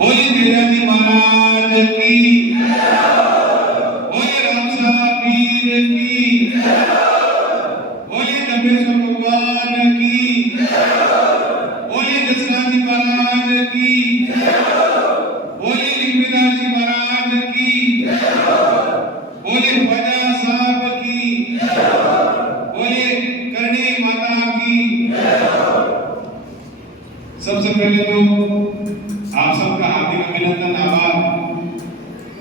बोले तेजाजी महाराज की, बोले रामसा पीर की, बोले दंबेश्वर भगवान की, बोले दशनाजी महाराज की, बोले लिंगदास जी महाराज की, बोले ख्वाजा साहब की, बोले करणी माता की। सबसे पहले तो आप सबका हार्दिक अभिनंदन, आभार।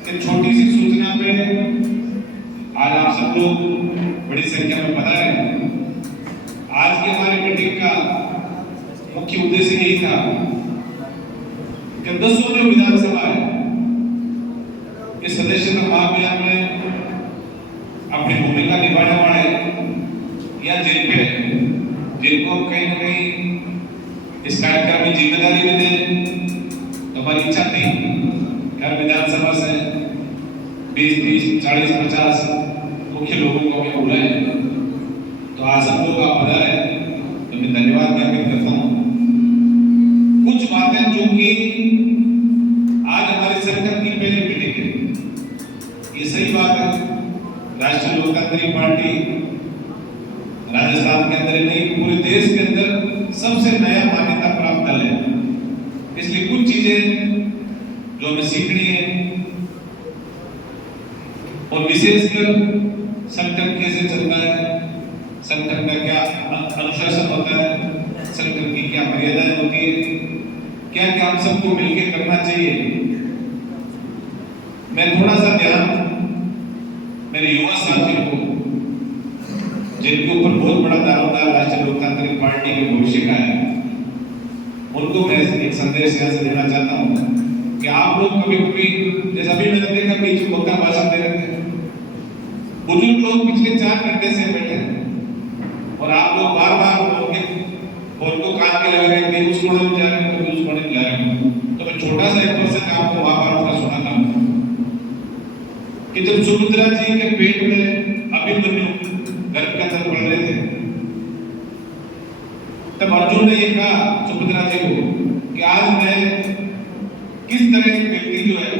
एक छोटी सी सूचना पे आज आप सब लोग बड़ी संख्या में पधारे हैं। आज की हमारी मीटिंग का मुख्य उद्देश्य यही था कि 10 जो विधानसभा है इस सदस्यता महाअभियान में अपनी भूमिका निभाने वाले या जिनको कहीं न कहीं इस कार्यक्रम की जिम्मेदारी भी दें, तो हमारी इच्छा थी हर विधानसभा से 20, 30, 40, 50 मुख्य लोगों को हमें बुलाएं। तो आज सब लोग आप पधारे, तो मैं धन्यवाद ज्ञापित करता हूँ। कुछ बातें जो कि आज हमारे सरकार की पहली मीटिंग है, ये सही बात है। राष्ट्रीय लोकतांत्रिक पार्टी राजस्थान के अंदर नहीं, पूरे देश के अंदर सबसे नया मान्यता प्राप्त दल है। इसलिए कुछ चीजें जो हमें सीखनी है, और विशेषकर संगठन कैसे चलता है, संगठन का क्या अनुशासन होता है, संगठन की क्या मर्यादाएं होती है, क्या क्या हम सबको मिलकर करना चाहिए। मैं थोड़ा सा ध्यान मेरे युवा साथियों को, जिनके ऊपर बहुत बड़ा दारोमदार राष्ट्रीय लोकतांत्रिक पार्टी के भविष्य का है, उनको मैं एक संदेश यहाँ से देना चाहता हूँ कि आप लोग कभी कभी, जैसे अभी मैंने देखा बीच में वक्ता भाषण दे रहे थे, बुजुर्ग लोग पिछले 4 घंटे से बैठे हैं और आप लोग बार बार उनके फोन को कान के लगा रहे हैं, उस कोने में जा रहे हैं, उस कोने में जा रहे हैं। तो मैं छोटा सा एक प्रसंग आपको वहां पर सुनाता हूँ कि जब सुभद्रा जी के पेट में अभिमन्यु गर्भ के अंदर पड़ रहे थे, तब अर्जुन ने ये कहा सुभद्रा जी को कि आज मैं किस तरह के व्यक्ति जो है जो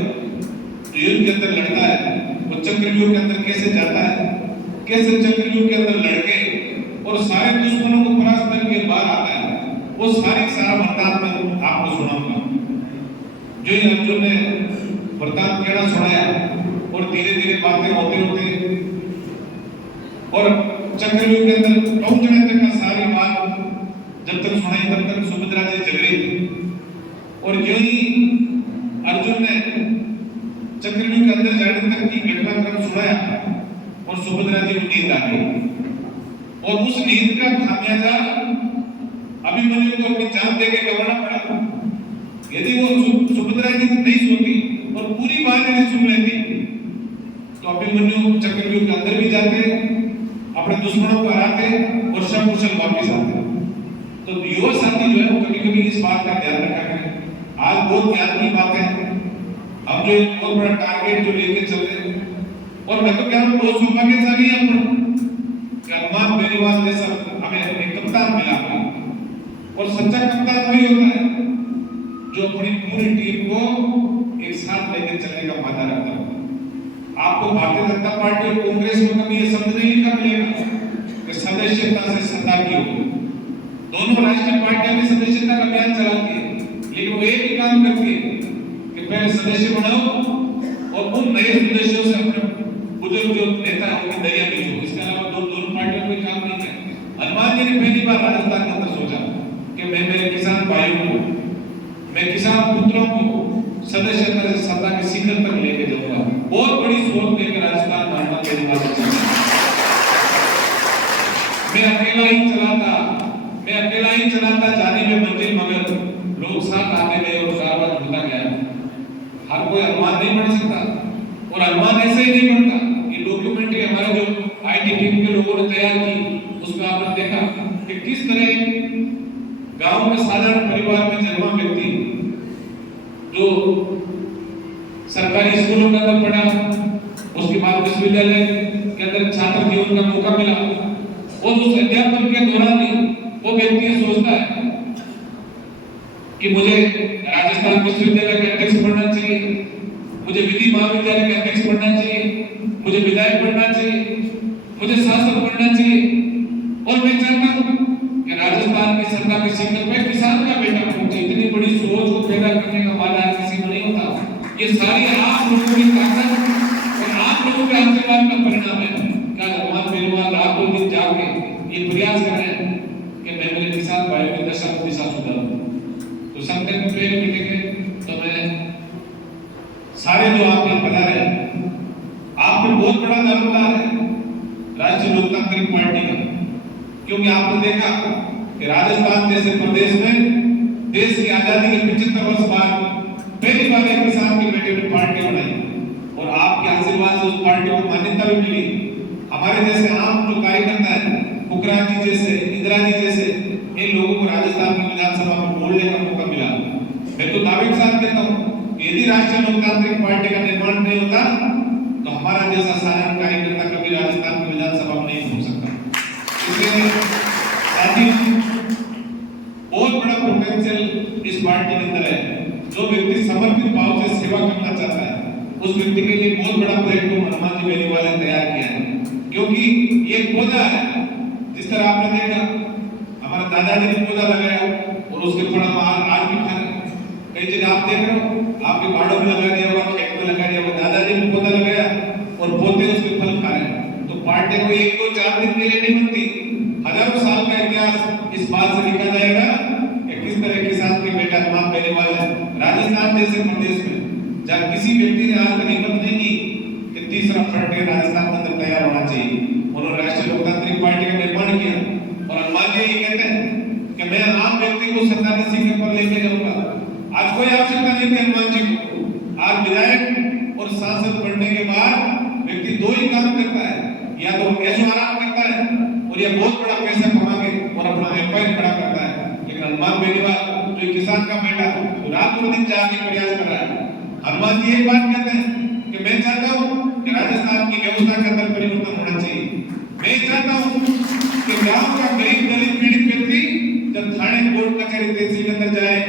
युद्ध के अंदर लड़ता है, वो चक्रव्यूह के अंदर कैसे जाता है, कैसे चक्रव्यूह के अंदर लड़के और सारे दुश्मनों को परास्त करके बाहर आता है, वो सारा वृत्तांत में आपको सुनाऊंगा। जो ही अर्जुन ने वृत्तांत कहना सुनाया और धीरे धीरे बातें होते होते और चक्रव्यूह के अंदर पहुंचने तक का सारी बात जब तक सुनाई तब तक सुभद्रा जी जग रही थी। और जो ही अर्जुन ने चक्रव्यूह के अंदर जाने तक की घटनाक्रम सुनाया और सुभद्रा जी को नींद आ गई, और उस नींद का खामियाजा अभिमन्यु को अपनी जान देके गंवाना पड़ा। यदि वो सुभद्रा जी नहीं सोती और पूरी बात यदि सुन लेती तो अभिमन्यु चक्रव्यूह के अंदर भी जाते, अपने दुश्मनों को हराते और सकुशल वापस आते। तो युवा साथी जो है वो कभी कभी इस बात का ध्यान रखा करें। आज बहुत ज्ञान की बातें हैं, हम जो एक बहुत बड़ा टारगेट जो लेके चल रहे हैं, और मैं तो कह रहा हूँ बहुत सौभाग्यशाली है हनुमान बेनीवाल जैसा हमें एक कप्तान मिला है। और सच्चा कप्तान वही होता है जो अपनी पूरी टीम को एक साथ लेकर चलने का वादा रखता है। आपको भारतीय जनता पार्टी और कांग्रेस में कभी ये शब्द नहीं लिखा मिलेगा कि सदस्यता से सत्ता की हो। दोनों राष्ट्रीय पार्टियां भी सदस्यता का अभियान चलाती है, लेकिन वो एक ही काम करती है कि पहले सदस्य बनाओ और उन नए सदस्यों से अपने बुजुर्ग जो नेता है उनकी दरिया बीचो। इसके अलावा दोनों पार्टियों को काम नहीं है। हनुमान जी ने पहली बार राजस्थान के अंदर सोचा कि मैं मेरे किसान भाइयों को, मैं किसान पुत्रों को सदस्यता से सत्ता के शिखर तक लेके जाऊंगा। बहुत बड़ी सोच लेकर राजस्थान में हनुमान बेनीवाल मैं अकेला ही चलाता जाने में मंजिल, मगर लोग साथ आते गए और कारवां जुड़ता गया। हर कोई हनुमान नहीं बन सकता, और हनुमान ऐसे ही नहीं बनता। ये डॉक्यूमेंट्री हमारे जो आईटी टीम के लोगों ने तैयार की, उसमें आपने देखा कि किस तरह गांव में साधारण परिवार में जन्मा व्यक्ति जो सरकारी स्कूलों के अंदर पढ़ा, उसके बाद विश्वविद्यालय के अंदर छात्र जीवन का मौका मिला, और उस अध्यापन के दौरान ही वो व्यक्ति सोचता है कि मुझे राजस्थान विश्वविद्यालय का अध्यक्ष बनना चाहिए, मुझे विधि महाविद्यालय का अध्यक्ष बनना चाहिए, मुझे विधायक बनना चाहिए, मुझे शासक बनना चाहिए। और मैं चाहता हूँ कि राजस्थान की सरकार के शिखर में किसान का बेटा पहुंचे। इतनी बड़ी सोच को पैदा करने का वादा किसी को नहीं होता। ये सारी आप लोगों की ताकत और आप लोगों के आशीर्वाद का परिणाम है। क्या हनुमान बेनीवाल रातों दिन जाग के ये प्रयास कर रहे हैं कि मैं मेरे किसान भाइयों की दशा दिशा सुधारूं। तो संकट में पेड़ मिटेंगे तो मैं सारे जो आपने पधारे, आप में बहुत बड़ा दारोमदार है राष्ट्रीय लोकतांत्रिक पार्टी का, क्योंकि आपने देखा कि राजस्थान जैसे प्रदेश में देश की आजादी के 75 वर्ष बाद पहली बार एक किसान के बेटे ने पार्टी बनाई और आपके आशीर्वाद से उस पार्टी को मान्यता भी मिली। हमारे जैसे आम जो कार्यकर्ता है, पुखराज जी जैसे, इंदिरा जी जैसे, इन लोगों को राजस्थान की विधानसभा में बोलने का मौका मिला। मैं तो दावे के साथ कहता हूँ, यदि राष्ट्रीय लोकतांत्रिक पार्टी का निर्माण नहीं होता तो हमारा जैसा साधारण कार्यकर्ता कभी राजस्थान की विधानसभा में नहीं पहुंच सकता। इसलिए साथियों, बहुत बड़ा पोटेंशियल इस पार्टी के अंदर है। जो व्यक्ति समर्पित भाव से सेवा करना चाहता है, उस व्यक्ति के लिए बहुत बड़ा प्लेटफॉर्म हनुमान जी बेनीवाल ने तैयार किया है। क्योंकि ये पौधा है, जिस तरह आपने देखा हमारा दादाजी ने पौधा लगाया और उसके फल हम आज भी खा रहे हैं। कई जगह आप देख रहे हो, आपके बाड़ों में लगा दिया हुआ, खेत में लगा दिया हुआ, दादाजी ने पौधा लगाया और पोते उसके फल खा रहे हैं। तो पार्टी को 1-2-4 दिन के लिए नहीं बनती, हजारों साल का इतिहास इस बात से लिखा जाएगा कि किस तरह किसान के बेटा हनुमान बेनीवाल है राजस्थान जैसे प्रदेश में, जहाँ किसी व्यक्ति ने आज तक हिम्मत नहीं की कि तीसरा फ्रंटियर राजस्थान के अंदर तैयार होना चाहिए। उन्होंने राष्ट्रीय लोकतांत्रिक पार्टी का निर्माण किया और हनुमान जी ये कहते हैं कि मैं आम व्यक्ति को सरकारी शिखर पर लेके जाऊंगा। आज कोई आवश्यकता नहीं थी हनुमान जी को। आज विधायक और सांसद बनने के बाद व्यक्ति दो ही काम करता है, या तो ऐशो आराम करता है और या बहुत बड़ा पैसा कमा के और अपना एम्पायर खड़ा करता है। लेकिन हनुमान बेनीवाल जो किसान का बेटा तो रातों दिन जाके प्रयास कर रहा है। हनुमान जी एक बात कहते हैं कि मैं चाहता हूँ कि राजस्थान की व्यवस्था के अंदर परिवर्तन होना चाहिए। मैं चाहता हूँ कि गांव का गरीब दलित पीड़ित व्यक्ति जब थाने कोर्ट कचहरी तहसील के अंदर जाए,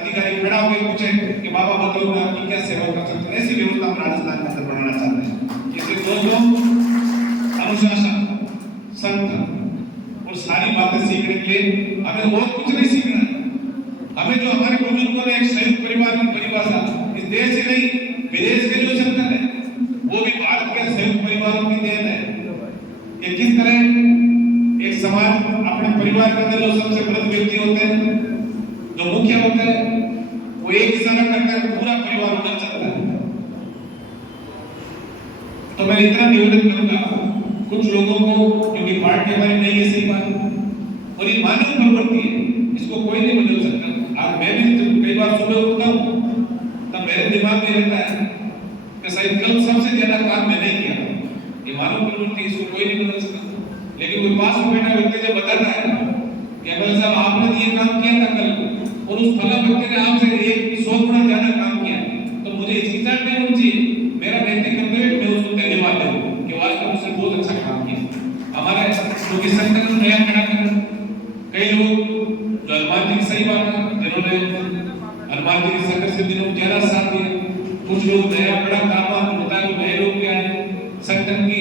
अधिकारी खड़ा होकर पूछे कि बाबा बताओ मैं आपकी क्या सेवा कर सकता हूँ, ऐसी व्यवस्था हम राजस्थान के अंदर बनाना चाहते हैं। इसलिए दोस्तों, अनुशासन, संत और सारी बातें सीखने के लिए हमें और कुछ नहीं सीखना है। हमें जो हमारे बुजुर्गों ने एक संयुक्त परिवार की परिभाषा इस देश से नहीं विदेश के जो संगठन है वो भी भारत के संयुक्त परिवारों की देन है। कि किस तरह एक समाज अपने परिवार के अंदर जो सबसे वृद्ध व्यक्ति होते हैं, जो मुखिया होते हैं, वो एक इशारा करकर पूरा परिवार उधर चलता है। तो मैं इतना निवेदन करूंगा कुछ लोगों को, क्योंकि पार्टी हमारी नहीं है सही बात, और ये मानव प्रवृत्ति है, इसको कोई नहीं बदल सकता। आज मैं भी कई बार सुबह उठता हूँ तब मेरे दिमाग में रहता है कि शायद कल सबसे ज्यादा काम मैंने किया। ये मानव प्रवृत्ति, इसको कोई नहीं बदल सकता। लेकिन कोई पास में बैठा व्यक्ति जब बताता है कि अमल साहब आपने ये काम किया था कल और उस फला व्यक्ति ने आपसे 100 गुना ज्यादा काम किया, तो मुझे हिचकिचाहट नहीं होनी चाहिए। मेरा नैतिक कर्तव्य मैं उसको धन्यवाद दूं कि वास्तव में उसने बहुत अच्छा काम किया। हमारे क्योंकि संगठन को नया खड़ा कर, कई लोग जो हनुमान जी की सही बात है, जिन्होंने हनुमान जी के संघर्ष से दिनों 11 साथ दिए, कुछ लोग नया बड़ा काम आपको बताया तो नए लोग क्या है, संगठन की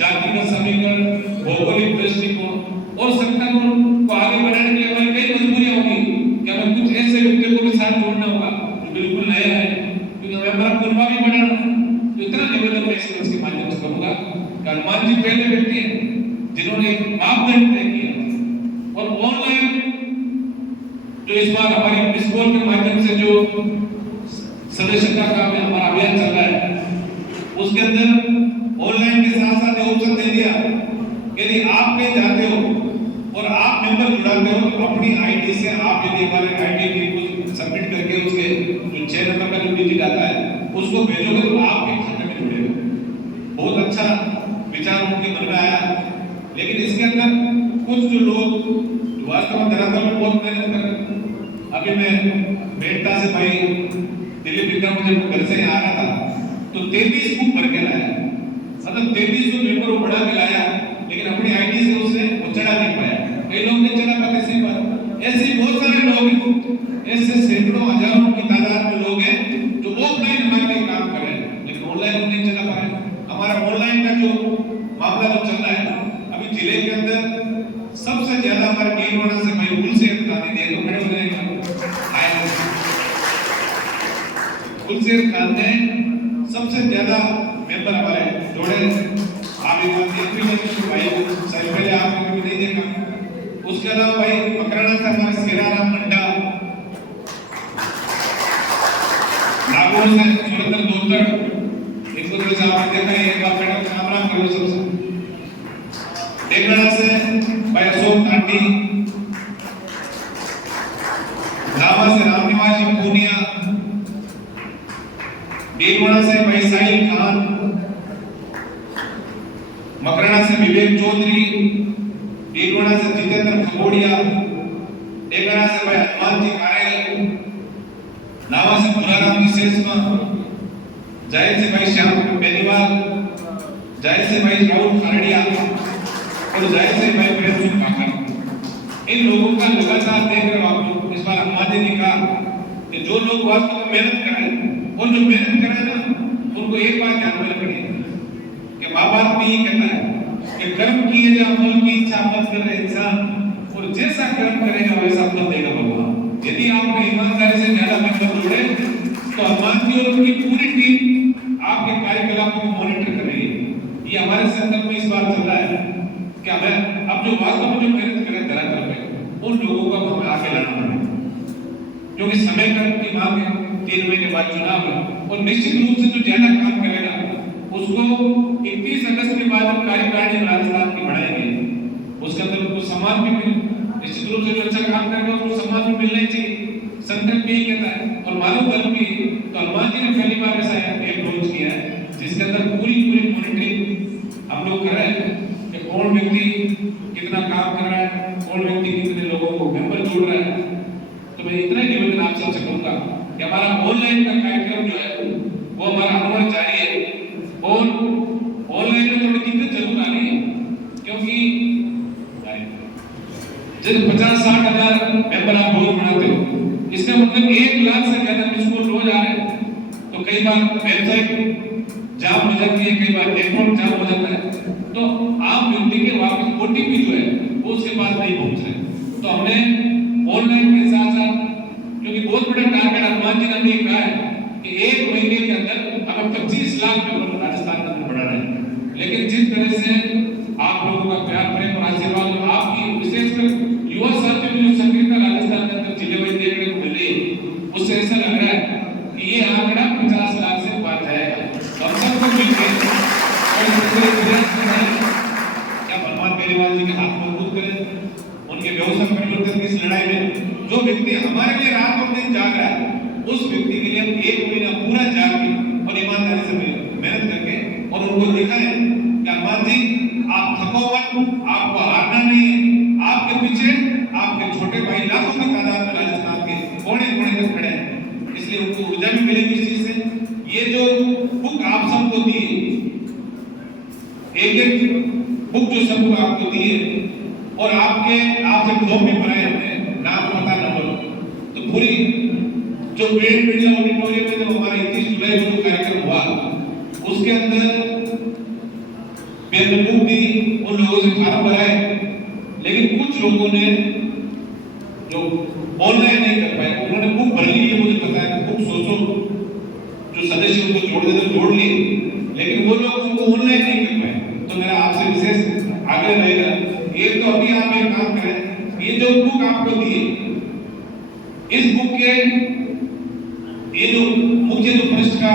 जातिगत समीकरण, भौगोलिक दृष्टिकोण और संगठन को आगे बढ़ाने के लिए हमारी कई मजबूरियां होगी कि हमें कुछ ऐसे व्यक्तियों को भी साथ जोड़ना होगा जो बिल्कुल नया है, क्योंकि हमें हमारा कुर्बा भी बढ़ाना है। तो इतना निवेदन मैं इस मंच के माध्यम से करूंगा कि हनुमान जी पहले व्यक्ति हैं जिन्होंने एक मापदंड तय किया और ऑनलाइन जो इस बार हमारी मिसकॉल के माध्यम से जो सदस्यता का हमारा अभियान चल रहा है, उसके अंदर ऑनलाइन के साथ साथ ऑप्शन दे दिया यदि आप कहीं जाते हो और आप मेंबर जुड़ाते हो तो अपनी आईडी से आप यदि हमारे आईडी की कुछ सबमिट करके उसके जो 6 नंबर का जो डिजिट आता है उसको भेजोगे तो आपके खाते में जुड़ेगा। बहुत अच्छा विचार उनके मन में आया, लेकिन इसके अंदर कुछ जो लोग वास्तव में धरातल में बहुत मेहनत कर रहे हैं। अभी मैं बेटा से भाई दिल्ली विक्रम मुझे घर से आ रहा था तो 23 बुक भर के लाया, मतलब 23 मेंबर बढ़ा के लाया, लेकिन अपनी आईडी से उसने वो चढ़ा नहीं पाया। कई लोग नहीं चढ़ा पाते, सही बात। ऐसे बहुत सारे लोग, ऐसे सैकड़ों हजारों की गुलशेर खान ने सबसे ज्यादा मेंबर हमारे जोड़े। आप एक बार देख भी नहीं भाई, शायद पहले आपने कभी नहीं देखा। उसके अलावा भाई मकराना से हमारे सेराराम मंडा, नागौर से सुरेंद्र दोतर, इनको तो जैसे आपने देखा है, एक बार मैडम राम राम करो सबसे। देवगढ़ से भाई अशोक तांडी, लावा से रामनिवास पूनिया, देवगढ़ से भाई साहिल खान, मकराना से विवेक चौधरी, देवगढ़ से जितेंद्र खगोड़िया, देवगढ़ से भाई हनुमान जी कारेल, लावा से मुराराम जी सेसमा, जायल से भाई श्याम बेनीवाल, जायल से भाई राहुल खरड़िया और जायल से भाई प्रेम सिंह काकर। इन लोगों का लगातार देख रहे हो आप लोग। इस बार हमारे ने कहा कि जो लोग वास्तव में मेहनत कर रहे हैं और जो मेहनत कर रहे हैं ना, उनको एक बात ध्यान में रखनी है कि माँ बाप भी ये कहता है कि कर्म किए जा फल की इच्छा मत करे इंसान, और जैसा कर्म करेगा वैसा फल देगा भगवान। यदि आपने ईमानदारी से ज्यादा मेहनत जोड़े तो हनुमान जी और उनकी पूरी टीम आपके कार्यकलापों को मॉनिटर कर रही है। ये हमारे संदर्भ में इस बार चल रहा है कि हमें अब जो वास्तव में जो मेहनत करें धरातल पे, उन लोगों को हमें आगे लाना पड़ेगा, क्योंकि समय की मांग है। 3 महीने बाद चुनाव है और निश्चित रूप से जो ज्यादा काम करेगा उसको 31 अगस्त के बाद हम कार्यकारिणी राजस्थान की बढ़ाएंगे, उसके अंदर उनको सम्मान भी मिले। निश्चित रूप से जो अच्छा काम करेगा उसको सम्मान भी मिलना चाहिए, संकल्प भी कहता है। और मानव धर्म भी तो हनुमान जी ने पहली बार ऐसा एक लॉन्च किया है जिसके अंदर पूरी मॉनिटरिंग हम लोग कर रहे हैं कि कौन व्यक्ति कितना काम कर रहा है, कौन व्यक्ति कितने लोगों को मेंबर जोड़ रहा है। तो मैं इतना ही निवेदन आप सबसे करूंगा कि हमारा ऑनलाइन का कार्यक्रम जो है वो हमारा अनुमान जारी है। और ऑनलाइन में थोड़ी दिक्कत जरूर आ रही है, क्योंकि जब 50-60 हजार मेंबर आप रोज बनाते हो, इसका मतलब 1 लाख से ज्यादा मिसकॉल रोज आ रहे हैं। तो कई बार वेबसाइट जाम हो जाती है, कई बार नेटवर्क जाम हो जाता है, तो आम व्यक्ति के वापस ओटीपी जो है वो उसके पास नहीं पहुंच रहे। तो हमने ऑनलाइन के साथ साथ, क्योंकि बहुत बड़ा टारगेट हनुमान जी ने हमें कहा है कि 1 महीने के अंदर हमें 25 लाख मेंबर राजस्थान में बढ़ाना है। लेकिन जिस तरह से आप लोगों का प्यार प्रेम और आशीर्वाद और आपकी विशेषकर युवा साथी में जो सक्रियता राजस्थान के अंदर जिले में देखने को मिल रही है, उससे ऐसा लग रहा है कि ये आंकड़ा 50 लाख से पार जाएगा। हम सबको मिलकर क्या भगवान बेनीवाल जी के हाथ मजबूत करें, उनके व्यवसाय परिवर्तन की इस लड़ाई में जो व्यक्ति हमारे लिए रात और दिन जाग रहा है, उस व्यक्ति के लिए हम 1 महीना पूरा जाग के और ईमानदारी से मेहनत करके और उनको दिखाएं कि हनुमान जी आप थको मत, आपको हारना नहीं है, आपके पीछे आपके छोटे भाई लाखों की तादाद में राजस्थान के कोने-कोने तक खड़े हैं। इसलिए उनको ऊर्जा भी मिलेगी इस चीज से। ये जो बुक आप सबको दी, एक बुक जो सबको आपको दी है, और आपसे फॉर्म भी भराए हमने, नाम पता नंबर, तो पूरी जो प्रिंट मीडिया ऑडिटोरियम में जब हमारा 31 जुलाई को कार्यक्रम हुआ, उसके अंदर बुक दी, उन लोगों से फार्म भराए। लेकिन कुछ लोगों ने जो ऑनलाइन नहीं कर पाए, उन्होंने बुक भर ली। ये मुझे पता है कि बुक 100 जो सदस्य उनको जोड़ देते जोड़ लिए, लेकिन वो लोग उनको ऑनलाइन नहीं कर पाए। तो मेरा आपसे विशेष आग्रह रहेगा, एक तो अभी आप एक काम करें, ये जो बुक आपको दी है, इस बुक के ये जो मुख्य जो पृष्ठ का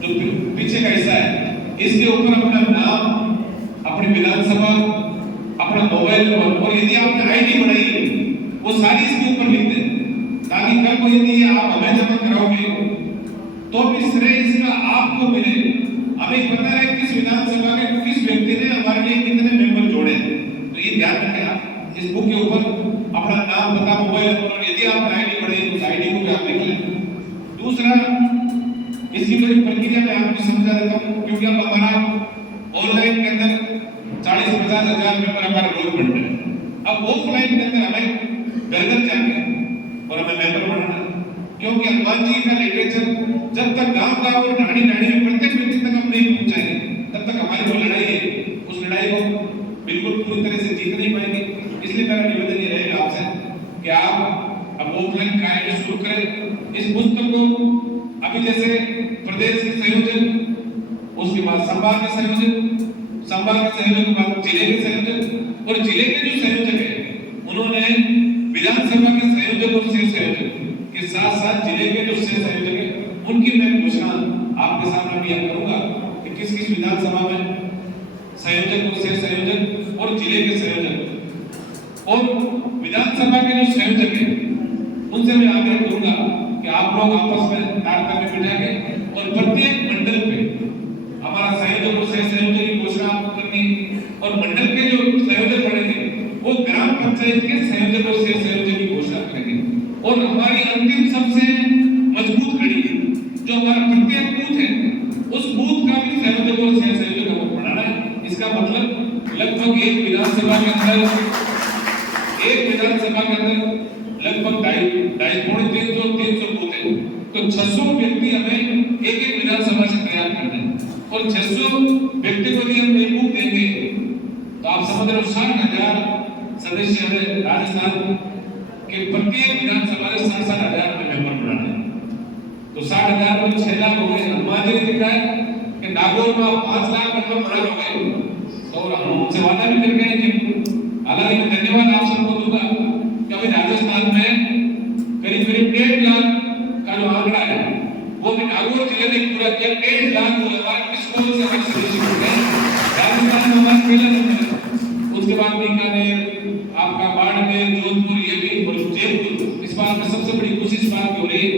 जो पीछे का हिस्सा है, इसके ऊपर अपना नाम, अपनी विधानसभा, अपना मोबाइल नंबर और यदि आपने आईडी बनाई है वो सारी इसके ऊपर लिख दें, ताकि कल को यदि आप हमें जमा कराओगे तो भी श्रेय इसका आपको मिले। हमें पता है किस विधानसभा के किस व्यक्ति ने हमारे लिए कितने मेंबर जोड़े। तो ये ध्यान रखें आप, इस बुक के ऊपर अपना नाम, पता, मोबाइल नंबर और यदि आपने आईडी बनाई तो उस आईडी को भी आप लिख लें। दूसरा, इसकी बड़ी प्रक्रिया में आपको समझा देता हूँ, क्योंकि अब हमारा ऑनलाइन के अंदर 40-50 हजार मेंबर हमारे रोज बढ़ रहे हैं। अब ऑफलाइन के अंदर हमें घर-घर जाके और हमें मेंबर बनाना है, क्योंकि हनुमान जी का लिटरेचर जब तक गांव-गांव और ढाणी-ढाणी में प्रत्येक व्यक्ति तक हम नहीं पहुंचाएंगे, तब तक हमारी जो लड़ाई है, उस लड़ाई को बिल्कुल पूरी तरह से जीत नहीं पाएंगे। इसलिए मेरा निवेदन ये रहेगा आपसे कि आप अब ऑफलाइन कार्य शुरू करें। इस पुस्तक को अभी जैसे प्रदेश के संयोजक, उसके बाद संभाग के संयोजक, संभाग के संयोजक के बाद जिले के संयोजक, और जिले के जो संयोजक है उन्होंने विधानसभा के संयोजक और सह संयोजक के साथ साथ जिले के जो सह संयोजक है उनकी मैं घोषणा आपके सामने भी करूंगा कि किस किस विधानसभा में संयोजक और सह संयोजक और जिले के संयोजक और विधानसभा के जो संयोजक है उनसे मैं आग्रह करूंगा कि आप लोग आपस में तारतम्य बिठा के और प्रत्येक मंडल पे हमारा संयोजक और सह संयोजक की घोषणा करनी, और मंडल के जो संयोजक बनेंगे वो ग्राम पंचायत के संयोजक और सह संयोजक की घोषणा करेंगे, और हमारी अंतिम सबसे मजबूत कड़ी जो हमारा प्रत्येक बूथ है उस बूथ का भी संयोजक और सह संयोजक हमको बनाना है। इसका मतलब लगभग एक विधानसभा के अंदर लगभग 250-300 बूथ है, तो 600 व्यक्ति हमें एक विधानसभा से तैयार करना है, और 600 व्यक्ति को यदि हम एक बूथ देंगे तो आप समझ रहे हो 60,000 सदस्य हमें राजस्थान के प्रत्येक विधानसभा में 60,000 मेंबर बनाना है। तो 60,000 में 6 लाख हो गए। हनुमान जी ने लिखा है कि नागौर में 5 लाख मेंबर बना हो गए, तो हम उनसे वादा भी कर गए कि हालांकि मैं धन्यवाद आप सबको दूंगा कि अभी राजस्थान में करीब 1.5 लाख का जो आंकड़ा है वो भी नागौर जिले ने पूरा किया। 1.5 लाख हमारे स्कूल से हमारे सदस्य हो गए। राजस्थान में हमारा पहला नंबर है, उसके बाद बीकानेर, आपका बाड़मेर, जोधपुर, ये भी, और जयपुर। इस बार में सबसे बड़ी कोशिश बात हो रही है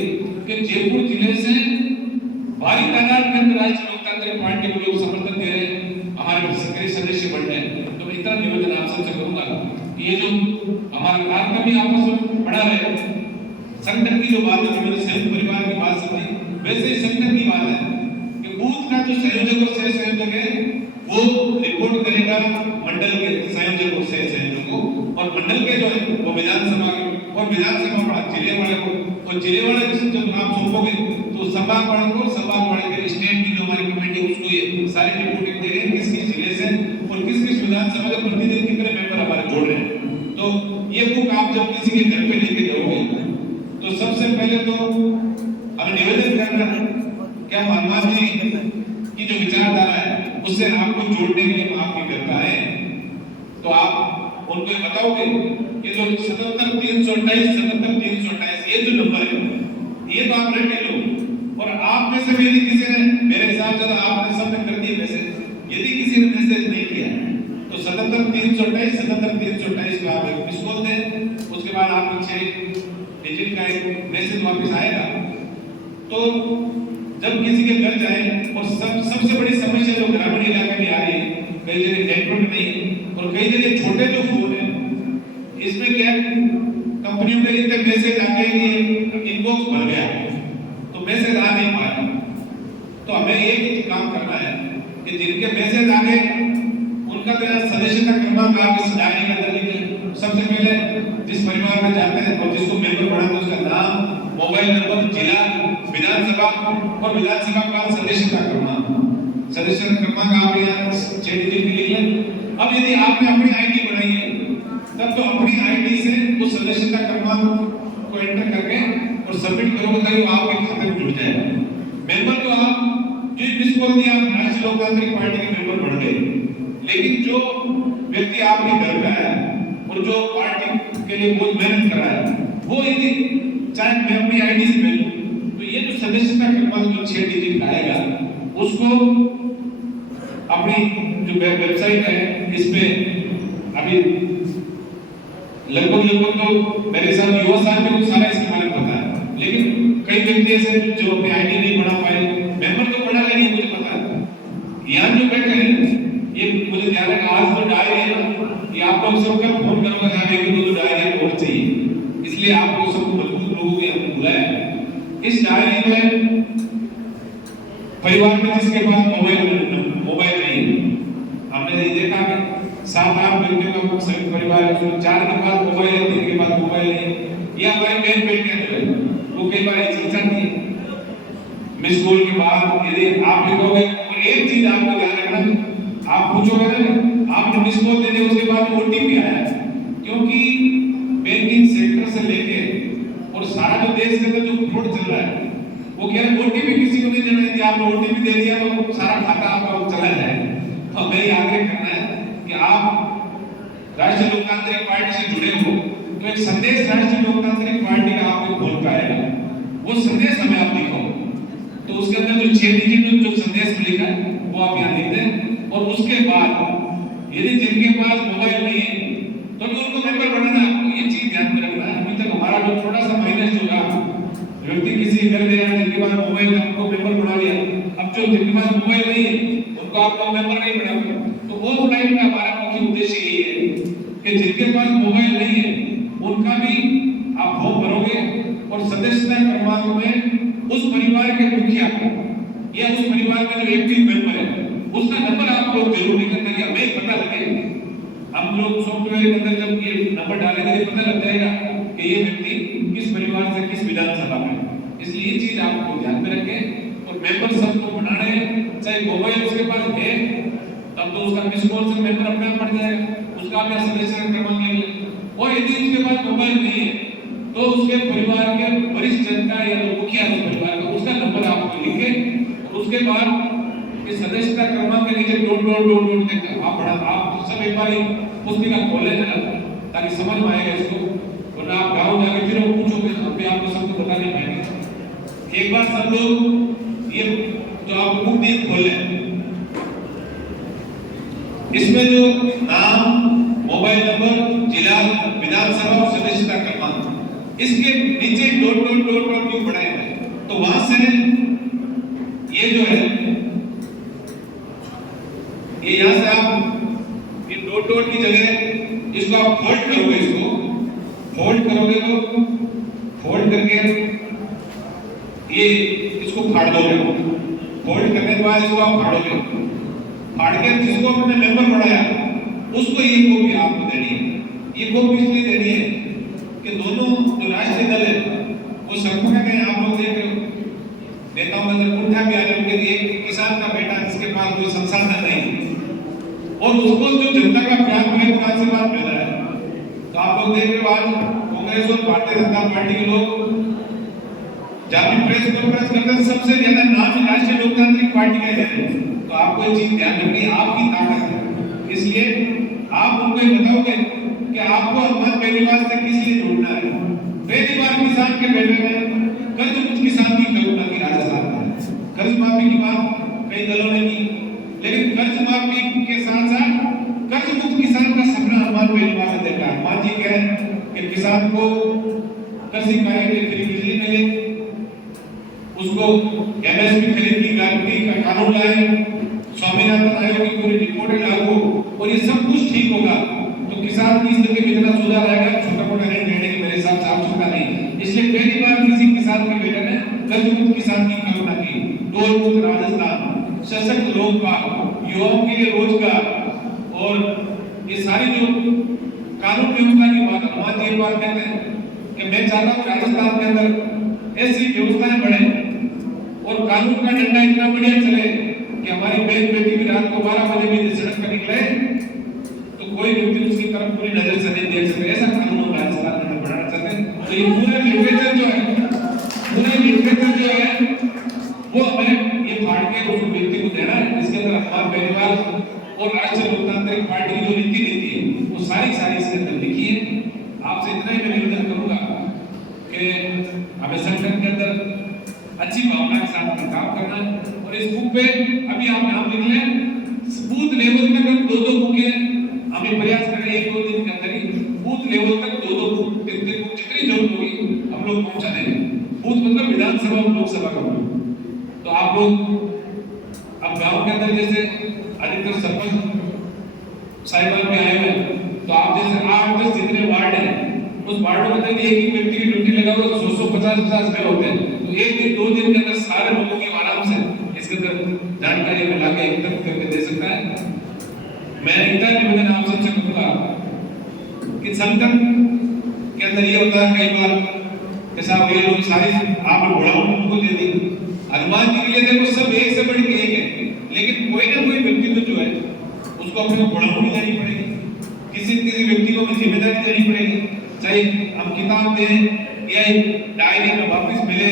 कि जयपुर जिले से भारी तादाद में राष्ट्रीय लोकतांत्रिक पार्टी को लोग समर्थन दे रहे हैं, हमारे सक्रिय सदस्य बढ़ रहे हैं। तो मैं इतना निवेदन आप सबसे करूंगा कि ये जो हमारा तारतम्य आपस में बढ़ा रहे, संगठन की जो बात है, मैंने संयुक्त परिवार की बात समझी, वैसे ही संगठन की बात है कि बूथ का जो संयोजक और सह संयोजक है वो रिपोर्ट करेगा मंडल के संयोजक और सह संयोजक को, और मंडल के जो है वो विधानसभा के, और विधानसभा बड़ा जिले वाले को, और जिले वाले जब आप सौंपोगे तो संभाग वाले को, संभाग वाले के स्टेट की जो हमारी कमेटी उसको ये सारी रिपोर्टिंग दे रही है किस किस जिले से और किस किस विधानसभा के प्रतिदिन कितने मेंबर हमारे जोड़ रहे हैं। तो ये बुक आप जब किसी के घर पे लेके जाओगे तो सबसे पहले तो हमें निवेदन करना है कि हम हनुमान जी की जो विचारधारा है उससे आपको जोड़ने के लिए आपकी करता है, तो आप उनको बताओगे ये जो 77-328 ये जो नंबर है ये तो आप रख लो, और आप में से यदि किसी ने, मेरे हिसाब से तो आपने सबने कर दिए मैसेज, यदि किसी ने मैसेज नहीं किया तो 77-328 को आप एक मिस कॉल दें, उसके बाद आपको 6 डिजिट का एक मैसेज वापस आएगा। तो जब किसी के घर जाए, और सबसे बड़ी समस्या जो ग्रामीण इलाके में आ रही है, कई जगह नेटवर्क नहीं और कई जगह छोटे जो फोन है, इसमें क्या कंपनियों के इतने मैसेज आ गए कि इनबॉक्स भर गया तो मैसेज आ नहीं पाया। तो हमें एक ही काम करना है कि जिनके मैसेज आ गए उनका तो सदस्यता क्रमांक आप इस डायरी के अंदर लिखें। सबसे पहले जिस परिवार में जाते हैं और जिसको मेंबर बनाते हैं उसका नाम, मोबाइल नंबर, जिला, विधानसभा और विधानसभा का सदस्यता क्रमांक आप यहाँ 6 डिजिट की लिखिए। अब यदि आपने अपनी आईडी बनाई है तब तो अपनी आईडी से उस सदस्यता क्रमांक को एंटर करके और सबमिट करोगे ताकि वो आपके खाते में जुड़ जाए। मेंबर तो आप जो मिस कॉल दिया आप राष्ट्रीय लोकतांत्रिक पार्टी के मेंबर बन गए, लेकिन जो व्यक्ति आपके घर पे आया और जो पार्टी के लिए बहुत मेहनत कर रहा है वो यदि चाहे मैं अपनी आईडी से भेजूं तो ये जो सदस्यता क्रमांक जो 6 डिजिट का आएगा उसको अपनी जो वेबसाइट है इस पे अभी लगभग तो मेरे साथ युवा साथी को सारा इसके बारे में पता है, लेकिन कई व्यक्ति ऐसे जो अपनी आईडी नहीं बना पाए, मेंबर तो बना लेंगे, मुझे पता है। यहाँ जो बैठे हैं ये मुझे ध्यान है आज तो डायरी है ना, ये आप लोग सबका फोन करोगे कि तो डायरी बहुत चाहिए, इसलिए आपको सबको मजबूत लोगों के हमने बुलाया। इस डायरी में परिवार में जिसके पास मोबाइल नहीं है, हमने ये देखा कि 7-8 व्यक्तियों का संयुक्त परिवार है, 4 के पास मोबाइल है, 3 के पास मोबाइल नहीं। ये हमारी बहन बेटियां जो है वो कई बार ये चीज चाहती है मिस कॉल के बाद यदि आप लिखोगे और एक चीज आपको ध्यान रखना, आप पूछोगे ना आपने मिस कॉल देने उसके बाद ओटीपी आया, क्योंकि बैंकिंग सेक्टर से लेके और सारा जो देश के अंदर जो फ्रॉड चल रहा है वो क्या है ओटीपी कि आपने ओटीपी दे दिया तो सारा खाता आपका चला जाए। तो हमें आग्रह करना है कि आप राष्ट्रीय लोकतांत्रिक पार्टी से जुड़े हो तो एक संदेश राष्ट्रीय लोकतांत्रिक पार्टी का आपको बोल पाएगा, वो संदेश हमें आप दिखाओ। तो उसके अंदर जो 6 डिजिट में जो संदेश लिखा है वो आप यहाँ लिख दें, और उसके बाद यदि जिनके पास मोबाइल नहीं है तो उनको मेंबर बनाना है। आपको ये चीज ध्यान में रखना है। अभी तक हमारा जो थोड़ा सा माइनस जो रहा, व्यक्ति किसी घर गया जिनके पास मोबाइल है उनको मेंबर बना लिया, अब जो जिनके पास मोबाइल नहीं है उनको आपको मेंबर नहीं बना। तो ऑफलाइन का हमारा मुख्य उद्देश्य यही है कि जिनके पास मोबाइल नहीं है उनका भी आप फॉर्म भरोगे और सदस्यता क्रमांक में उस परिवार के मुखिया या उस परिवार का जो एक्टिव मेंबर है उसका नंबर आप लोग जरूर निकलना कि हमें पता लगे। हम लोग सॉफ्टवेयर के अंदर जब ये नंबर डालेंगे तो पता लग जाएगा कि ये व्यक्ति किस परिवार से किस विधानसभा में। इसलिए ये चीज आपको ध्यान में रखें। और मेंबर सबको बनाना है, चाहे मोबाइल उसके पास है तब तो उसका मिस कॉल से मेंबर अपने आप बढ़ जाएगा, उसका अपना सदस्य क्रमांक ले ले। और यदि उसके पास मोबाइल नहीं है तो उसके परिवार के वरिष्ठ जनता या जो मुखिया है परिवार का उसका नंबर आपको लिखे और उसके बाद इस सदस्यता क्रमांक के नीचे डोट देकर आप बढ़ा आप सब एक बार पुस्तिका खोले जरा ताकि समझ में आएगा इसको। वरना आप गाँव जाके फिर पूछोगे हम भी आपको सबको बता नहीं पाएंगे। एक बार सब लोग ये जो आप बुक दी खोले, इसमें जो नाम, मोबाइल नंबर, जिला, विधानसभा और सदस्यता क्रमांक, इसके नीचे डॉट क्यों बढ़ाए हुए, तो वहां से ये जो है ये यहां से आप ये डॉट की जगह इसको आप फोल्ड करोगे, इसको फोल्ड करोगे तो फोल्ड करके ये इसको फाड़ दोगे। फोल्ड करने के बाद इसको आप फाड़ोगे, फाड़ के जिसको आपने मेंबर बनाया उसको ये कॉपी आपको देनी है। ये कॉपी इसलिए देनी है कि दोनों जो राष्ट्रीय दल है वो सबको कहें आप लोग देख रहे हो नेताओं के अंदर उठा भी आ जाओ कि एक किसान का बेटा जिसके पास कोई संसाधन नहीं और उसको जो जनता का प्यार मिले पुरान से बात मिल रहा है। तो आप लोग देख रहे हो आज कांग्रेस और भारतीय जनता पार्टी के लोग जब भी प्रेस कॉन्फ्रेंस करते हैं सबसे ज्यादा नाम राष्ट्रीय लोकतांत्रिक पार्टी का है। तो आपको ये चीज ध्यान रखनी है, आपकी ताकत है। इसलिए आप उनको बताओगे कि आपको हमारे पहली बार से किस लिए जोड़ना है। पहली बार किसान के बेटे में कर्ज मुक्त किसान की कल्पना की राजस्थान में, कर्ज माफी की बात कई दलों ने की, लेकिन कर्ज माफी के साथ साथ कर्ज मुक्त किसान का सपना हमारे पहली बार से देखा। हनुमान जी कहें कि किसान को कृषि कार्य के लिए फ्री बिजली मिले, उसको एमएसपी खरीद की गारंटी का कानून लाए, स्वामीनाथन आयोग की पूरी रिपोर्ट लागू और ये सब कुछ ठीक होगा तो किसान की स्थिति में इतना सुधार आएगा। छोटा मोटा ऋण देने की मेरे हिसाब से आवश्यकता नहीं। इसलिए पहली बार किसी किसान के बेटे ने कर्ज मुक्त किसान की कल्पना की। डोल मुक्त राजस्थान, सशक्त लोकपाल, युवाओं के लिए रोजगार और ये सारी जो कानून व्यवस्था की बात हनुमान जी एक बार कहते हैं कि मैं चाहता हूँ राजस्थान के अंदर ऐसी व्यवस्थाएं बढ़े और कानून का डंडा इतना बढ़िया चले कि हमारी बहन बेटी भी रात को 12 बजे भी सड़क पर निकले तो कोई व्यक्ति उसकी तरफ पूरी नजर से नहीं देख सके। ऐसा कानून हम राजस्थान में बढ़ाना चाहते हैं। तो ये पूरा लिटरेचर जो है वो हमें ये फाड़ के उस व्यक्ति को देना है जिसके अंदर हमारा परिवार और राष्ट्रीय लोकतांत्रिक पार्टी की जो नीति है वो सारी इसके अंदर लिखी है। आपसे इतना ही मैं निवेदन करूंगा कि हमें संगठन के अंदर अच्छी भावना के साथ काम करना और इस बुक पे अभी आप नाम लिख लें, बूथ लेवल तक हम 2-2 बुकें हमें प्रयास करें 1-2 दिन के अंदर ही बूथ लेवल तक 2-2 बुक जितनी जरूरत होगी हम लोग पहुंचा देंगे। बूथ मतलब विधानसभा और लोकसभा का बूथ। तो आप लोग अब गांव के अंदर जैसे अधिकतर सरपंच साहिबान में आए हुए तो आप जैसे 8-10 जितने वार्ड हैं उस वार्ड में एक ही व्यक्ति की ड्यूटी लगाओ तो 100-150 में होते हैं। तो एक दिन 2 दिन के अंदर सारे लोगों की आराम से इसके अंदर जानकारी मिला के एकत्रित करके दे सकता है। मैं इतना निवेदन आप सबसे करूंगा कि संगठन के अंदर ये होता है कई बार कि साहब ये लोग सारी आप बढ़ाओ उनको दे दी। हनुमान जी के लिए देखो सब एक से बढ़ के एक है, लेकिन कोई ना कोई व्यक्ति तो जो है उसको अपने बढ़ाओ भी देनी पड़ेगी, किसी व्यक्ति को जिम्मेदारी देनी पड़ेगी। चाहे हम किताब दें या डायरी में वापस मिले,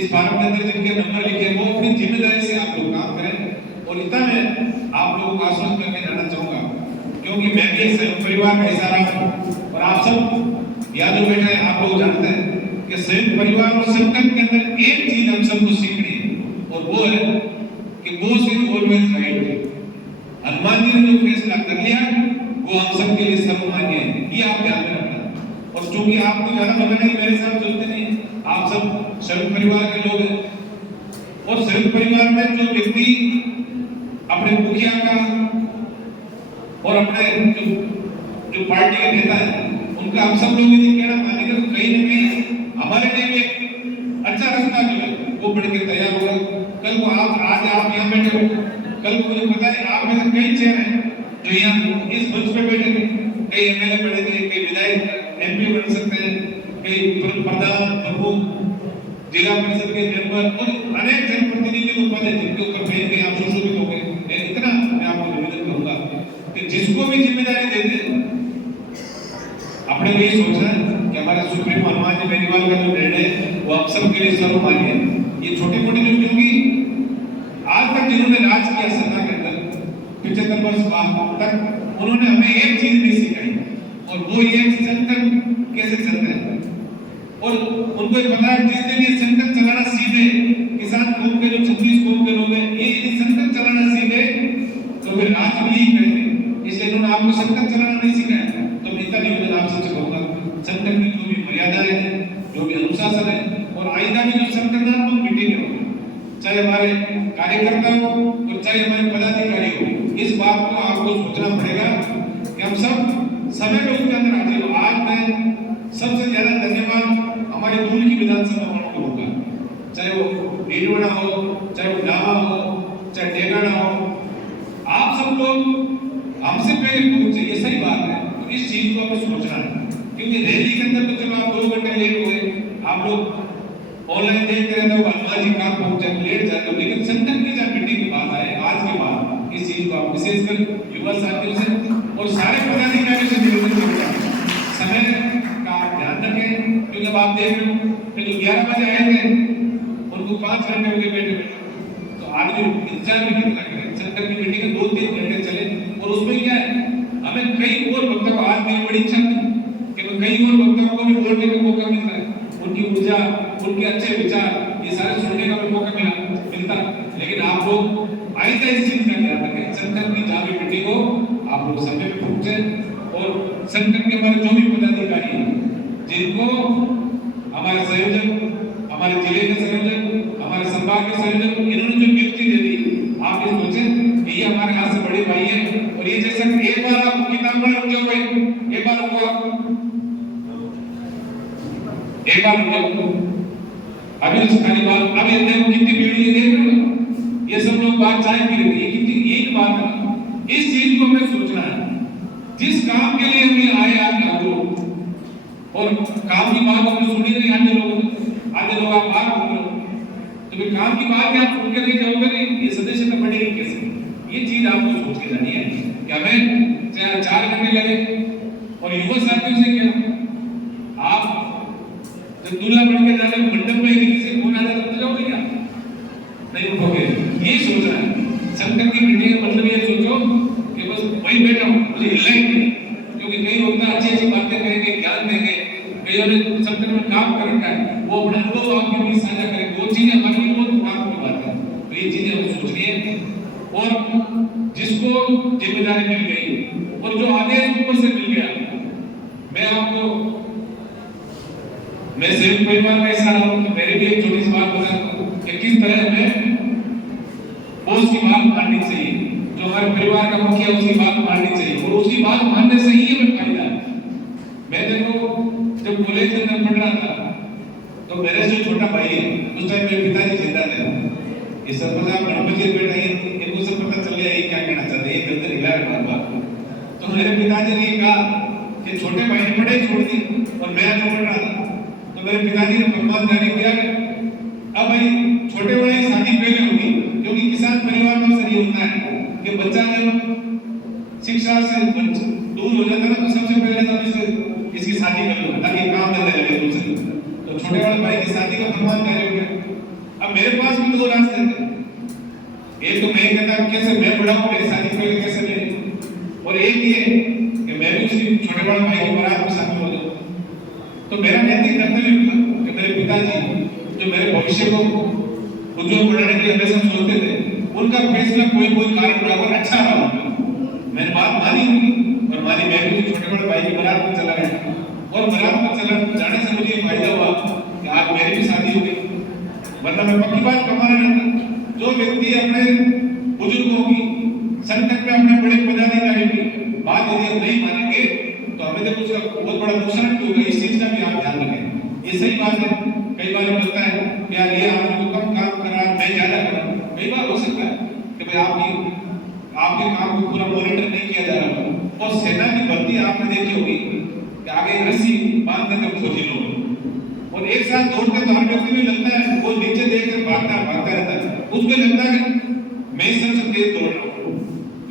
इस फार्म के अंदर जिनके नंबर लिखे हैं वो अपनी जिम्मेदारी से आप लोग काम करें। और इतना मैं आप लोगों को आश्वस्त करके जाना चाहूंगा, क्योंकि मैं भी संयुक्त परिवार का हिस्सा रहा हूं और आप सब यहाँ जो बैठे हैं आप लोग जानते हैं कि संयुक्त परिवार और संकट के अंदर एक चीज हम सबको सीखनी है और वो है कि boss is always right. Hanuman ji ने जो फैसला कर लिया वो हम सबके लिए सर्वमान्य है, ये आप ध्यान में रखना। और चूंकि आपको ज्यादा पता नहीं, मेरे साथ चलते नहीं, आप सब संयुक्त परिवार के लोग हैं और संयुक्त परिवार में जो व्यक्ति अपने मुखिया का और अपने जो पार्टी के नेता है उनका हम सब लोग यदि कहना मानेंगे तो कहीं ना कहीं हमारे लिए भी एक अच्छा रास्ता जो है वो बढ़ के तैयार होगा। कल को आप आज आप यहाँ बैठे हो, कल को मुझे पता है आप में से कई चेहरे हैं जो यहाँ इस मंच पे बैठे थे, कई एमएलए बने थे, कई विधायक एमपी बन सकते हैं, कई प्रधान प्रमुख जिला परिषद के मेंबर और अनेक जनप्रतिनिधि को पद है जिनके ऊपर बैठ के आप सुशोभित हो गए। लेकिन इतना मैं आपको निवेदन करूंगा कि जिसको भी जिम्मेदारी देते हैं अपने को ये सोचना है कि हमारे सुप्रीम हनुमान जी बेनीवाल का जो निर्णय है वो हम सबके लिए सर्वमान्य है। ये छोटी मोटी जो क्योंकि आज तक जिन्होंने राज किया सत्ता के अंदर 75 वर्ष तक उन्होंने हमें एक चीज नहीं सिखाई और वो ये संकट कैसे चलते हैं। और उनको ये पता है जिस दिन ये संकट चलाना सीधे किसान कौम के जो 36 कौम के लोग हैं ये यदि संकट चलाना सीधे तो फिर राज भी यही करेंगे। इसलिए इन्होंने आपको संकट चलाना नहीं सिखाया। तो मैं इतना निवेदन आपसे कहूंगा, संकट की जो भी मर्यादाएं हैं, जो भी अनुशासन है और आइंदा भी जो संकटात्मक मीटिंग हो, चाहे हमारे कार्यकर्ता हो और चाहे हमारे पदाधिकारी हो, इस बात को आपको सोचना पड़ेगा कि हम सब समय में उसके अंदर हाजिर हो। आज मैं सबसे ज्यादा धन्यवाद हमारे दूर की विधानसभा वालों को दूंगा, चाहे वो नीलवड़ा हो, चाहे वो डावा हो, चाहे डेगाड़ा हो। आप सब लोग हमसे पहले पहुंचे, ये सही बात है। तो इस चीज को हमें सोचना है, क्योंकि रैली के अंदर तो चलो आप 2 घंटे लेट हुए, आप लोग ऑनलाइन देखते रहते हो हनुमान जी कहाँ पहुंचे लेट जाते हो, लेकिन संकट की जब मीटिंग की बात आए आज के बाद इस चीज को आप विशेषकर युवा साथियों से और सारे पदाधिकारियों से निवेदन करूंगा समय का ध्यान रखें। क्योंकि अब आप देख रहे हो कि जो 11 बजे आए थे उनको 5 घंटे हो गए बैठे बैठे, तो आज जो इंतजार भी कितना करें। संकट की मीटिंग 2-3 घंटे चले और उसमें क्या है हमें कई और वक्ताओं आज मेरी बड़ी इच्छा थी कि कई और वक्ताओं को भी बोलने का मौका मिलता है, उनकी ऊर्जा उनके अच्छे विचार ये सारे सुनने का भी मौका मिलता। लेकिन आप लोग आइंदा इस चीज का ध्यान रखें, संकट की जहाँ भी मीटिंग हो आप लोग समय पे पहुंचे और संकट के हमारे जो भी पदाधिकारी हैं जिनको हमारे संयोजक, हमारे जिले के संयोजक, हमारे संभाग के संयोजक इन्होंने जो नियुक्ति दे दी, आप ये सोचें कि ये हमारे हाथ से बड़े भाई हैं। और ये जैसे एक बार आप किताब पढ़ रुके हुए एक बार रुको अभी उस खाली बात अब ये देखो कितनी भीड़ ये देख रहे हो, ये सब लोग बात चाय पी रहे हैं, कितनी एक बात है। इस चीज को हमें सोचना है, जिस काम के लिए हम आए आज लागू और काम की बात हमने सुनी नहीं आधे लोग आप बात बोल रहे हो, तो फिर काम की बात आप सुन के नहीं जाओगे नहीं, ये सदस्यता बढ़ेगी कैसे। ये चीज आपको सोच के जानी है कि हमें 4 घंटे लगे। और युवा साथियों से क्या आप जब दूल्हा बन के जाने मंडप में किसी से फोन आ जाए तो जाओगे क्या? नहीं उठोगे। ये सोचना है संकट की मीटिंग का मतलब ये सोचो कि बस वही बैठा हूँ मुझे हिलना ही नहीं, क्योंकि कई लोग अच्छी अच्छी बातें कहेंगे, ज्ञान देंगे, कईयों ने संकट में काम कर रखा है, वो अपना अनुभव आपके बीच साझा करेंगे, वो चीजें हमारे लिए बहुत काम की बात है। तो ये चीजें हमें सोचनी है और जिसको जिम्मेदारी मिल गई और जो आदेश ऊपर से मिल गया, मैं संयुक्त परिवार का हिस्सा रहा हूं तो मेरे भी एक छोटी सी बात बता कि किस तरह हमें बोस की बात माननी चाहिए, जो हमारे परिवार का मुखिया उसकी बात माननी चाहिए और उसकी बात मानने से ही हमें फायदा है। मैं देखो जब कॉलेज के अंदर पढ़ रहा था तो मेरा जो छोटा भाई है उस टाइम मेरे पिताजी जिंदा थे, ये सब पता गणपति जी बैठा है, इनको सब पता चल गया ये क्या कहना चाहते हैं, ये गलत हिला रहे बार। तो मेरे पिताजी ने कहा कि छोटे भाई ने पढ़ाई छोड़ दी और मैं आगे पढ़ रहा था, तो मेरे पिताजी ने फरमान जारी किया अब भाई छोटे बड़े की शादी पहले होगी, क्योंकि किसान परिवार में अक्सर ये होता है कि बच्चा जब शिक्षा से दूर हो जाता है तो सबसे पहले तो इसकी शादी कर लो ताकि काम धंधे लगे दूसरे। तो छोटे बड़े भाई की शादी का फरमान जारी हो गया। मेरे पास भी दो रास्ते थे। एक तो मैं कहता कैसे मैं बढ़ाऊं, मेरी शादी करें कैसे नहीं, और एक ये कि मैं भी उसी छोटे बड़े भाई की बारात में शामिल हो जाऊं। तो मेरा नैतिक कर्तव्य था कि मेरे पिताजी जो मेरे भविष्य को उज्जवल बनाने के लिए हमेशा सोचते थे, उनका फैसला कोई कारण ना हो अच्छा रहा होगा। मैंने बात मानी उनकी और मानी, मैं भी छोटे बड़े भाई की बारात में चला गया और बारात में चला जाने से मुझे फायदा हुआ कि आज मेरी भी शादी हो गई, वरना मैं पक्की बात कमाना रहता। जो व्यक्ति अपने बुजुर्गों की संकट में अपने बड़े पदाधिकारियों की बात यदि हम नहीं मानेंगे तो हमें तो कुछ बहुत बड़ा नुकसान भी होगा। इस चीज का भी आप ध्यान रखें। ये सही बात है, कई बार लगता है कि यार ये आदमी तो कम काम कर रहा है, मैं ज्यादा कर रहा हूं। कई बार हो सकता है कि भाई आपके काम को पूरा मॉनिटर नहीं किया जा रहा। और सेना की भर्ती आपने देखी होगी कि आगे रस्सी बांधने तक फौजी लोग और एक साथ दौड़ते तो हर व्यक्ति में लगता है, वो नीचे देखकर भागता रहता है, उसको लगता है कि मैं सबसे तेज दौड़ रहा हूँ।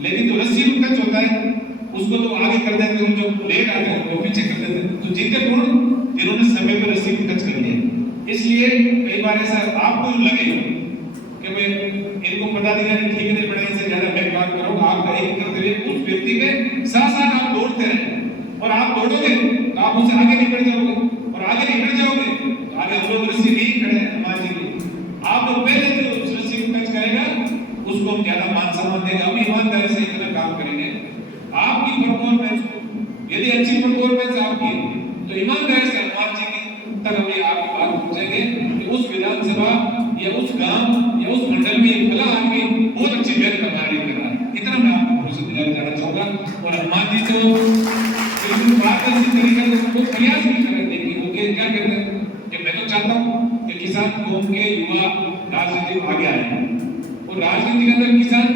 लेकिन जो रस्सी उनका होता है उसको तो आगे कर देते हैं, जो लेट आते हैं वो पीछे कर देते हैं। तो जीते कौन? जिन्होंने समय पर रस्सी को टच कर लिया। इसलिए कई बार ऐसा आपको लगे कि मैं इनको पदाधिकारी ठीक नहीं पड़े, इससे ज्यादा मैं काम करूंगा, आप एक करते हुए उस व्यक्ति के साथ साथ आप दौड़ते रहें और आप दौड़ोगे तो आप उससे आगे निकल जाओगे और आगे निकल जाओगे तो आगे हम लोग रस्सी नहीं खड़े हैं हमारे लिए। आप तो पहले जो उस रस्सी को टच करेगा उसको हम ज्यादा मान सम्मान देंगे, हम ईमानदारी से इतना काम करेंगे। आपकी परफॉर्मेंस यदि अच्छी परफॉर्मेंस आपकी तो ईमानदारी से हनुमान जी तक हमें आपकी बात पहुंचेंगे कि उस विधानसभा या उस गांव या उस मंडल में एक भला आदमी बहुत अच्छी मेहनत हमारे लिए कर रहा है। इतना मैं आपको भरोसा दिलाना चाहना चाहूंगा। और हनुमान जी तो बिल्कुल पारदर्शी तरीके से वो प्रयास भी कर रहे थे कि वो क्या कहते हैं कि मैं तो चाहता हूँ कि किसान कौम के युवा राजनीति में आगे आए और राजनीति के अंदर किसान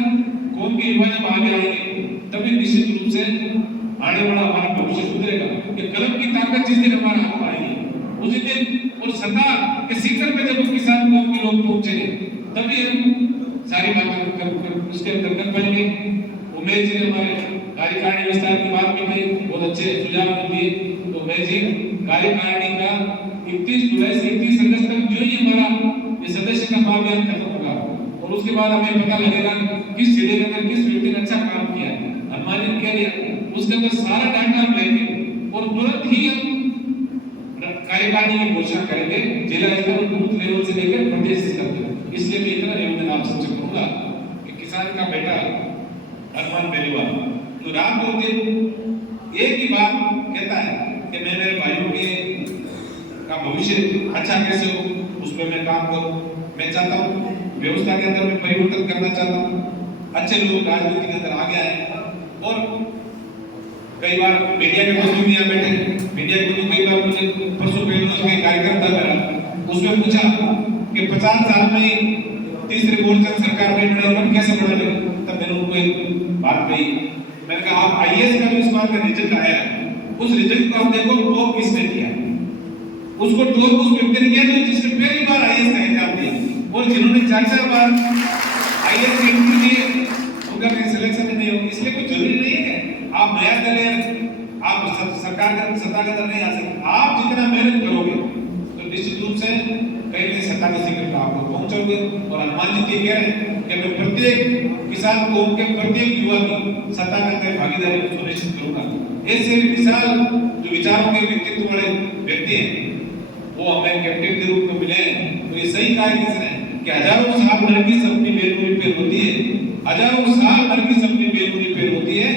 कौम के युवा जब आगे आएंगे तभी निश्चित रूप से आने वाला हमारा भविष्य सुधरेगा। कि कलम की ताकत जिस दिन हमारे हाथ में आएगी उसी दिन और सत्ता के शिखर पे जब किसान कौम के लोग पहुंचेंगे तभी हम सारी बातें उसके अंदर कर पाएंगे। उमेश जी ने हमारे कार्यकारिणी विस्तार की बात भी कही, बहुत अच्छे सुझाव दिए। तो उमेश जी कार्यकारिणी का 31 जुलाई से 31 अगस्त तक जो ही हमारा ये सदस्यता अभियान खत्म होगा और उसके बाद हमें पता लगेगा किस जिले के अंदर किस व्यक्ति ने अच्छा काम किया है, हनुमान जी कह दिया, उसके अंदर सारा डाटा हम लेंगे और तुरंत ही हम कार्यकारिणी की घोषणा करेंगे, जिला स्तर और बूथ लेवल से लेकर प्रदेश स्तर तक। इसलिए मैं इतना निवेदन आप सबसे करूंगा कि किसान का बेटा हनुमान बेनीवाल जो रात और दिन एक ही बात कहता है कि मैं मेरे भाइयों के का भविष्य अच्छा कैसे हो उसमें मैं काम करूं। मैं चाहता हूं व्यवस्था के अंदर मैं परिवर्तन करना चाहता हूं, अच्छे लोग राजनीति के अंदर आगे आए। और कई बार मीडिया के मजदूर यहाँ बैठे, मीडिया के मजदूर कई बार मुझे परसों पहले कार्यक्रम था मेरा, उसमें पूछा कि 50 साल में तीसरे मोर्चा सरकार में डेवलपमेंट कैसे बढ़ा लेगा। तब मैंने उनको एक बात कही, मैंने कहा आप आईएएस का जो इस बार का रिजल्ट आया उस रिजल्ट को आप देखो टॉप किसने किया, उसको टॉप उस व्यक्ति ने किया जो जिसने पहली बार आईएएस का एग्जाम दिया और जिन्होंने 4-4 बार आईएएस के इंटरव्यू दिए उनका कहीं सिलेक्शन नहीं होगी। इसलिए कोई जरूरी नहीं है आप नया दल आप सरकार का सत्ता के अंदर नहीं आ सकते। आप जितना मेहनत करोगे तो निश्चित रूप से कहीं ना सत्ता के शिखर पर आप लोग पहुंचोगे। और हनुमान जी कह रहे हैं कि मैं प्रत्येक किसान कौम के प्रत्येक युवा की सत्ता के अंदर भागीदारी को सुनिश्चित करूंगा। ऐसे विशाल जो विचारों के व्यक्तित्व वाले व्यक्ति हैं वो हमें कैप्टन के रूप में मिले हैं। तो ये सही कहा किसने कि हजारों साल नरगिस अपनी बेलमुरी पे होती है, हजारों साल नरगिस अपनी बेलमुरी पे होती है,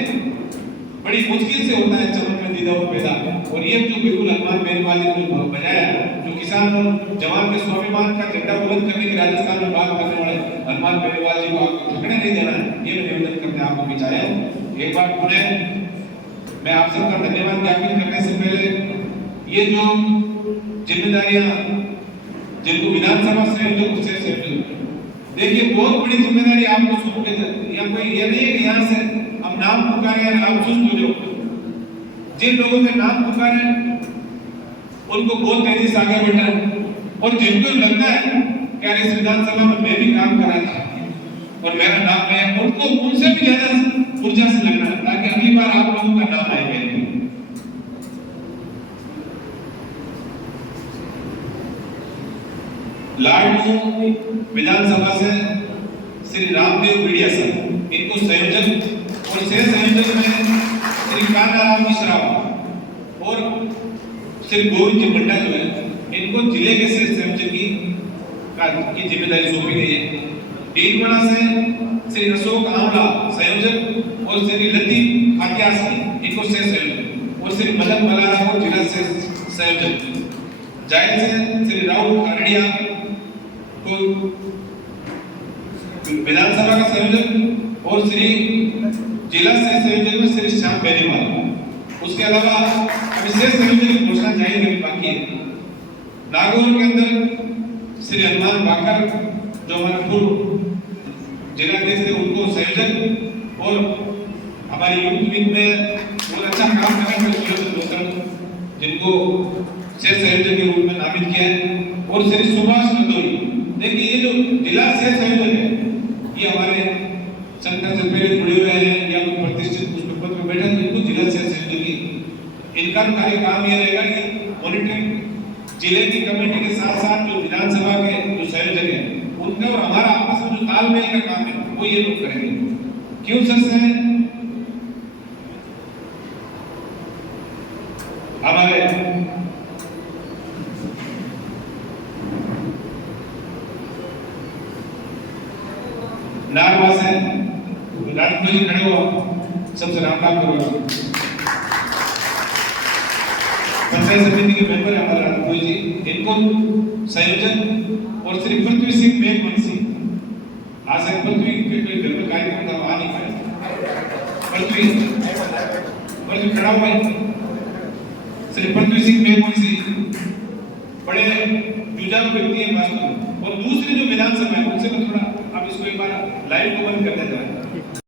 बड़ी मुश्किल से होता है चमन में दीदा और पैदा। और ये जो बिल्कुल हनुमान बेनीवाल जी ने बजाया जो किसान और जवान के स्वाभिमान का झंडा बुलंद करने की राजस्थान में बात करने वाले हनुमान बेनीवाल जी को आपको ठुकने नहीं देना है, ये मैं निवेदन करके आपको बिचाया। एक बार पुनः मैं आप सबका धन्यवाद ज्ञापित करने से पहले ये जो जिम्मेदारियां जिनको विधानसभा संयोजक से देखिए बहुत बड़ी जिम्मेदारी आपको सौंपी जाती है। कोई ये नहीं है कि यहाँ से हम नाम पुकारे और आप सुस्त हो जाओ। जिन लोगों के नाम पुकारे उनको बहुत तेजी से आगे बढ़ना है और जिनको लगता है कि यार इस विधानसभा में मैं भी काम करा था और मेरा नाम है, उनको उनसे भी ज्यादा ऊर्जा से लगना है ताकि अगली बार आप लोगों का नाम आए। लाडनू विधानसभा से श्री रामदेव बिड़िया सर, इनको संयोजक और सह संयोजक में श्री कान्हाराम मिश्रा और श्री गोविंद जी बंडा जो है इनको जिले के सह संयोजक की जिम्मेदारी सौंपी गई है। डीडवाना से श्री अशोक आमला संयोजक और श्री लतीफ खातियासी इनको सह संयोजक और श्री मदन मलारा को जिला सह संयोजक। जायद से श्री राहुल खरड़िया को विधानसभा का संयोजक और श्री जिला सह संयोजक में श्री श्याम बेनीवाल। उसके अलावा अभी सह संयोजक की घोषणा जारी करनी बाकी है। नागौर के अंदर श्री हनुमान बाकर जो हमारे पूर्व जिलाध्यक्ष थे उनको संयोजक और हमारी यूथ विंग में बहुत अच्छा काम करने वाले जिनको सह संयोजक के रूप में नामित किया है। और श्री सुभाष नंदोई, देखिए ये जो जिला सह संयोजक है ये हमारे संगठन से पहले जुड़े हुए हैं या कोई प्रतिष्ठित पुष्प पद में बैठे हैं, इनको जिला सह संयोजक की इनका कार्य काम ये रहेगा कि मॉनिटरिंग जिले की कमेटी के साथ साथ जो विधानसभा के जो संयोजक हैं उनका और हमारा आपस में जो तालमेल का काम है वो ये लोग करेंगे। क्यों सर से हमारे नारवा से राजपूत जी खड़े हो, सबसे राम राम करो। पंचायत समिति के मेंबर है हमारे राजपूत जी, इनको संयोजक और श्री पृथ्वी सिंह मेघवंशी। आज से पृथ्वी के घर में कार्यक्रम था वहां नहीं पाए। पृथ्वी खड़ा हुआ है श्री पृथ्वी सिंह मेघवंशी, बड़े जुझारू व्यक्ति है वास्तव में। और दूसरी जो विधानसभा है उनसे मैं थोड़ा अब इसको एक बार लाइव को बंद कर देता है।